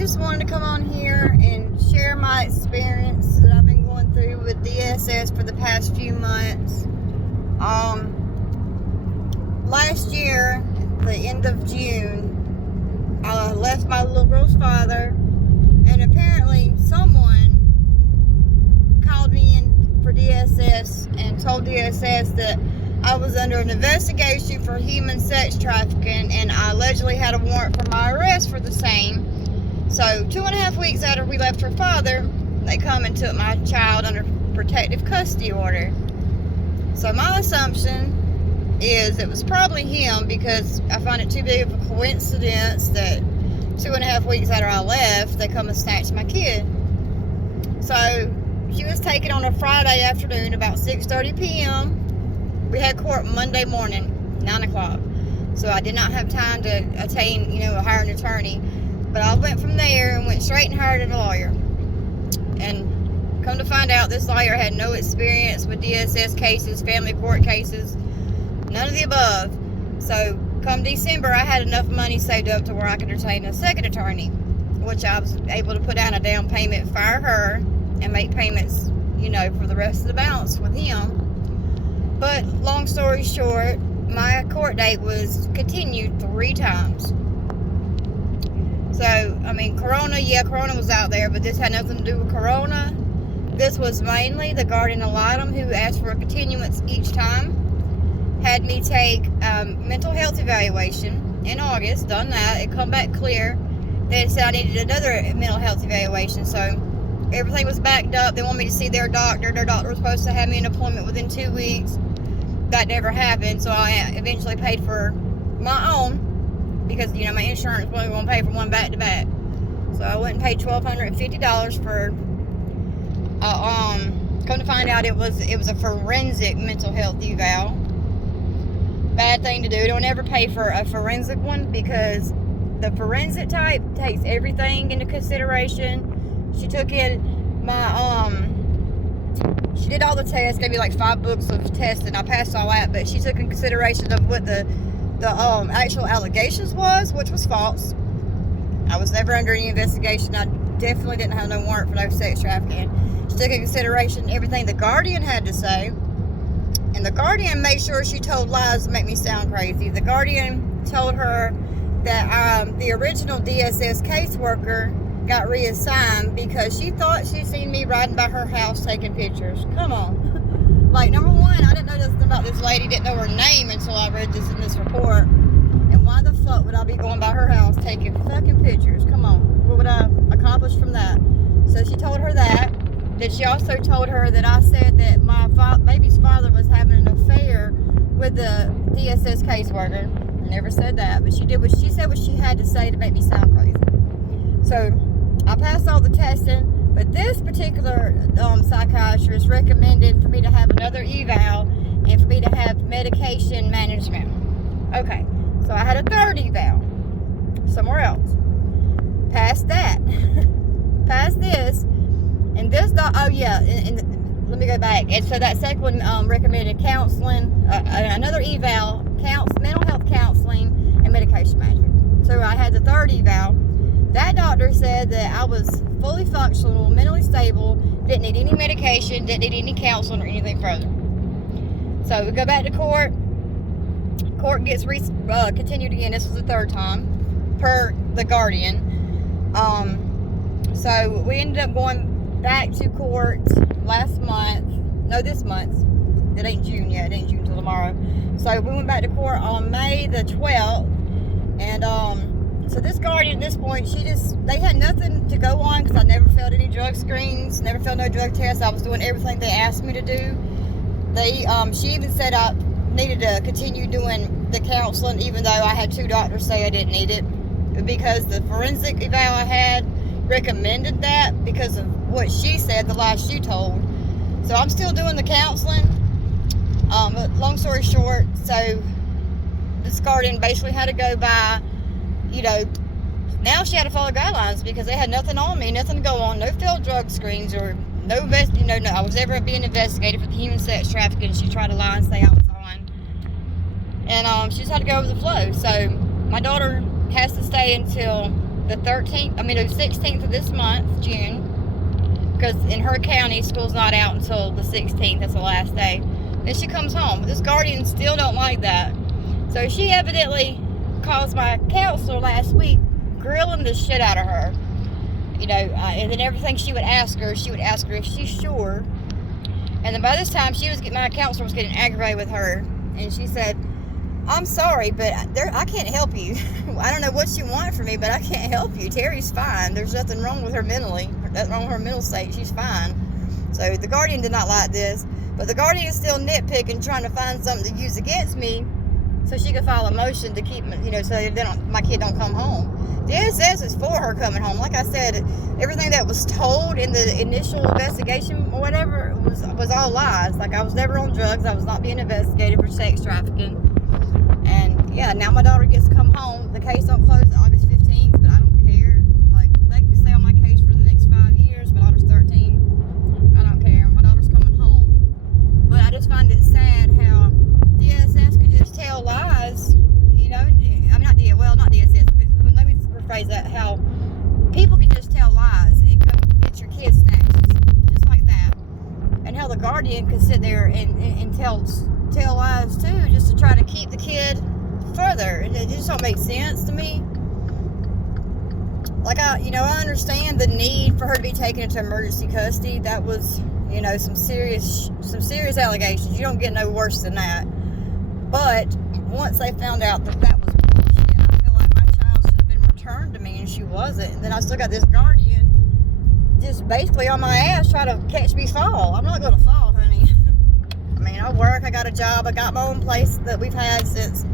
just wanted to come on here and share my experience that I've been going through with DSS for the past few months. Last year, the end of June, I left my little girl's father, and apparently someone called me in for DSS and told DSS that I was under an investigation for human sex trafficking, and I allegedly had a warrant for my arrest for the same. So 2.5 weeks after we left her father, they come and took my child under protective custody order. So my assumption is it was probably him, because I find it too big of a coincidence that 2.5 weeks after I left, they come and snatch my kid. So she was taken on a Friday afternoon about 6:30 p.m. We had court Monday morning, 9 o'clock. So I did not have time to attain, hire an attorney. But I went from there and went straight and hired a lawyer. And come to find out, this lawyer had no experience with DSS cases, family court cases, none of the above. So come December, I had enough money saved up to where I could retain a second attorney, which I was able to put down a down payment, fire her, and make payments, for the rest of the balance with him. But long story short, my court date was continued 3 times. So, Corona was out there, but this had nothing to do with Corona. This was mainly the guardian ad litem who asked for a continuance each time. Had me take mental health evaluation in August, done that, it come back clear. They said I needed another mental health evaluation, so everything was backed up. They wanted me to see their doctor. Their doctor was supposed to have me an appointment within 2 weeks. That never happened, so I eventually paid for my own, because my insurance wasn't going to pay for one back to back. So I went and paid $1,250 for come to find out it was a forensic mental health eval. Bad thing to do. Don't ever pay for a forensic one, because the forensic type takes everything into consideration. She took in my she did all the tests, gave me like 5 books of tests, and I passed all that, but she took in consideration of what the actual allegations was, which was false. I was never under any investigation. I definitely didn't have no warrant for no sex trafficking. She took in consideration everything the guardian had to say, and the guardian made sure she told lies to make me sound crazy. The guardian told her that the original DSS caseworker got reassigned because she thought she seen me riding by her house taking pictures. Come on. Like, number one, I didn't know nothing about this lady, didn't know her name until I read this in this report. And why the fuck would I be going by her house taking fucking pictures? Come on. What would I accomplish from that? So she told her that. Then she also told her that I said that my baby's father was having an affair with the DSS caseworker. I never said that, but she said what she had to say to make me sound crazy. So I passed all the testing, but this particular psychiatrist recommended for me to have another eval and for me to have medication management. Okay, so I had a third eval somewhere else. Past that. Past this. And this, let me go back. And so that second one recommended counseling, another eval, mental health counseling, and medication management. So I had the third eval. That doctor said that I was fully functional, mentally stable, didn't need any medication, didn't need any counseling or anything further. So we go back to court. Court gets continued again. This was the 3rd time, per the guardian. So we ended up going back to court this month. It ain't June yet. It ain't June till tomorrow. So we went back to court on May the 12th. And, so this guardian at this point, they had nothing to go on, because I never failed any drug screens, never failed no drug tests. I was doing everything they asked me to do. She even said I needed to continue doing the counseling, even though I had 2 doctors say I didn't need it, because the forensic eval I had recommended that because of what she said, the lies she told. So I'm still doing the counseling. But long story short, so this guardian basically had to go by, now she had to follow guidelines, because they had nothing on me, nothing to go on, no failed drug screens, or no, I was ever being investigated for the human sex trafficking. She tried to lie and say I was on. And she just had to go with the flow. So my daughter has to stay until the 16th of this month, June, because in her county, school's not out until the 16th. That's the last day. Then she comes home. But this guardian still don't like that. So she evidently calls my counselor last week, grilling the shit out of her. You know, and then everything she would ask her if she's sure. And then by this time, my counselor was getting aggravated with her. And she said, I'm sorry, but I can't help you. I don't know what you want from me, but I can't help you. Terry's fine. There's nothing wrong with her mentally. Nothing wrong with her mental state. She's fine. So the guardian did not like this. But the guardian is still nitpicking, trying to find something to use against me so she could file a motion to keep, you know, so my kid don't come home. DSS is for her coming home. Like I said, everything that was told in the initial investigation or whatever was all lies. Like, I was never on drugs. I was not being investigated for sex trafficking. And yeah, now my daughter gets to come home. The case don't close August 15th, but I don't care. Like, they can stay on my case for the next 5 years. My daughter's 13. I don't care. My daughter's coming home. But I just find it sad how DSS could just tell lies, you know. I'm not DSS, but let me rephrase that. How people can just tell lies and come get your kids snatched, just like that. And how the guardian could sit there and tell lies too, just to try to keep the kid further. And it just don't make sense to me. Like, I understand the need for her to be taken into emergency custody. That was, you know, some serious allegations. You don't get no worse than that. But once they found out that was bullshit, I feel like my child should have been returned to me, and she wasn't. And then I still got this guardian just basically on my ass trying to catch me fall. I'm not going to fall, honey. I mean, I work, I got a job, I got my own place that we've had since,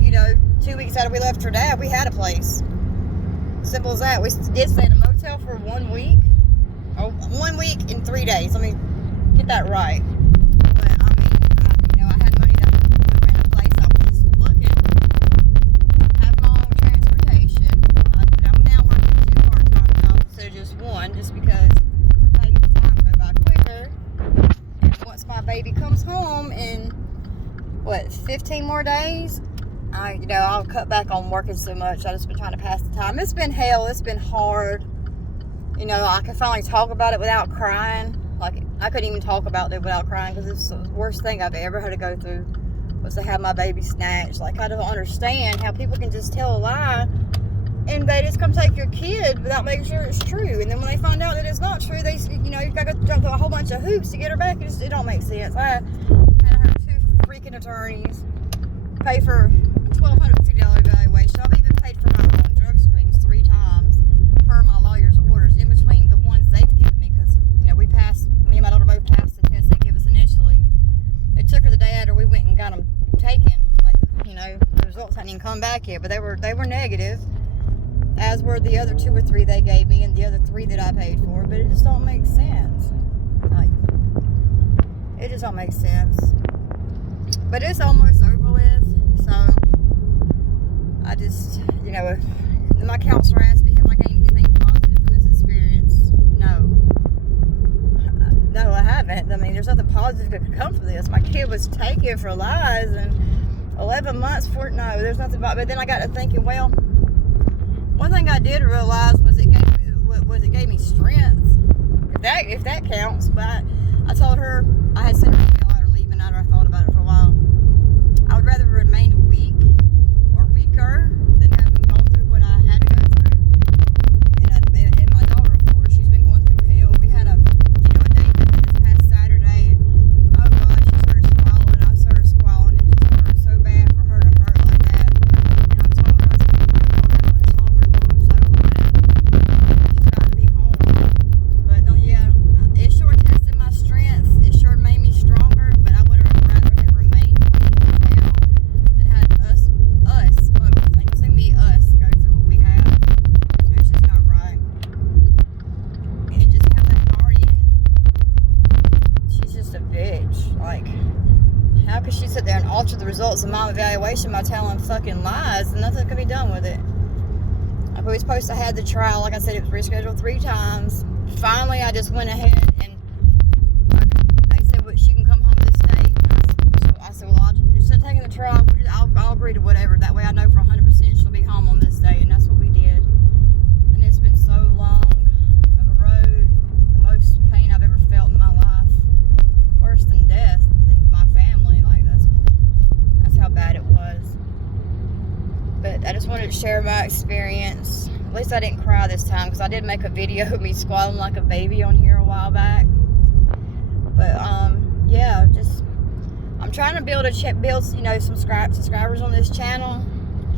you know, 2 weeks after we left her dad. We had a place. Simple as that. We did stay in a motel for 1 week. Oh, 1 week and 3 days. Let me get that right. But I mean, I had money to rent a place. I was just looking, have my own transportation. I'm now working 2 part-time jobs instead of just one, just because it makes the time go by quicker. And once my baby comes home in 15 more days, I'll cut back on working so much. I've just been trying to pass the time. It's been hell. It's been hard. You know, I can finally talk about it without crying. Like, I couldn't even talk about it without crying, because it's the worst thing I've ever had to go through was to have my baby snatched. Like, I don't understand how people can just tell a lie and they just come take your kid without making sure it's true. And then when they find out that it's not true, you've got to jump through a whole bunch of hoops to get her back. It don't make sense. I had to hire 2 freaking attorneys, pay for a $1,250 evaluation. I've even paid for my own drug screens 3 times per my lawyer's orders, in between the ones they've given me, because, you know, me and my daughter both passed the test they gave us initially. They took her the day after we went and got them taken. Like, you know, the results hadn't even come back yet, but they were negative, as were the other 2 or 3 they gave me, and the other 3 that I paid for. But it just don't make sense. Like, it just don't make sense. But it's almost over with, so I just, you know, my counselor asked me, have I gained anything positive from this experience? No, I haven't. I mean, there's nothing positive that could come from this. My kid was taken for lies, and 11 months for, no, there's nothing about it. But then I got to thinking, well, one thing I did realize was it gave me strength, if that counts. But I told her, I had sent her an email out or leaving after I thought about it for a while. I would rather remain weak or weaker than having gone through what I had to go through. And my daughter, of course, she's been going through hell. We had a date visit this past Saturday, and oh God, she started squalling. I started squalling, and it just hurt so bad for her to hurt like that. And I told her, I said, we don't have much longer. It's almost over with. She's got to be home. But it sure tested my strength. It sure made me stronger. But I would have rather have remained weak as hell than had us both. Like, you say me, us, go through what we have. It's just not right. And just how that guardian, she's just a bitch. Like, how could she sit there and alter the results of my evaluation by telling fucking lies and nothing could be done with it? Like, we were supposed to have the trial. Like I said, it was rescheduled 3 times. Finally, I just went ahead and they said, well, she can come home this day. I said, well, instead of taking the trial, I'll agree to whatever. That way I know for 100% she'll be home on this day. And that's what we did. But I just wanted to share my experience. At least I didn't cry this time, because I did make a video of me squalling like a baby on here a while back. But yeah, just I'm trying to build some subscribers on this channel.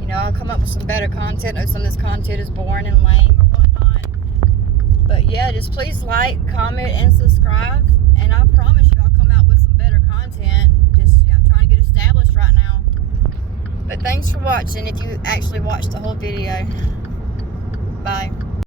You know, I'll come up with some better content. I know some of this content is boring and lame or whatnot. But yeah, just please like, comment, and subscribe. And I promise you, I'll come out with some better content. I'm trying to get established right now. But thanks for watching, if you actually watched the whole video. Bye.